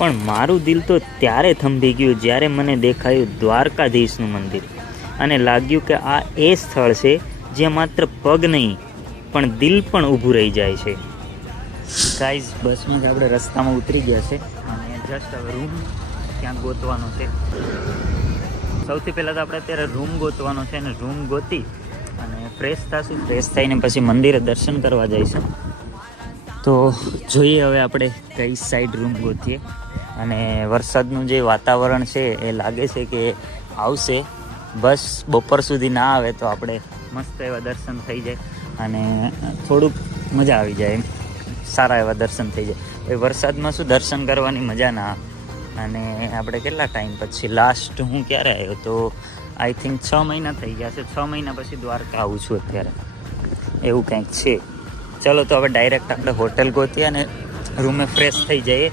પણ મારું દિલ તો ત્યારે થંભી ગયું જ્યારે મને દેખાયું દ્વારકાધીશનું મંદિર અને લાગ્યું કે આ એ સ્થળ છે જ્યાં માત્ર પગ નહીં પણ દિલ પણ ઊભું રહી જાય છે. ગાઈઝ બસમાં જ આપણે રસ્તામાં ઉતરી ગયા છે અને જસ્ટ હવે રૂમ ક્યાંક ગોતવાનો છે. સૌથી પહેલાં તો આપણે અત્યારે રૂમ ગોતવાનો છે અને રૂમ ગોતી અને ફ્રેશ થશું. ફ્રેશ થઈને પછી મંદિરે દર્શન કરવા જઈશું. તો જોઈએ હવે આપણે કઈ સાઈડ રૂમ ગોતીએ. અને વરસાદનું જે વાતાવરણ છે એ લાગે છે કે આવશે. બસ બપોર સુધી ના આવે તો આપણે મસ્ત એવા દર્શન થઈ જાય અને થોડુંક મજા આવી જાય, એમ સારા એવા દર્શન થઈ જાય. એ વરસાદમાં શું દર્શન કરવાની મજા ના આવે. અને આપણે કેટલા ટાઈમ પછી લાસ્ટ હું ક્યારે આવ્યો તો આઈ થિંક 6 મહિના થઈ ગયા છે. 6 મહિના પછી દ્વારકા આવું છું અત્યારે, એવું કંઈક છે. ચલો તો હવે ડાયરેક્ટ આપણે હોટલ ગોતીએ અને રૂમે ફ્રેશ થઈ જઈએ.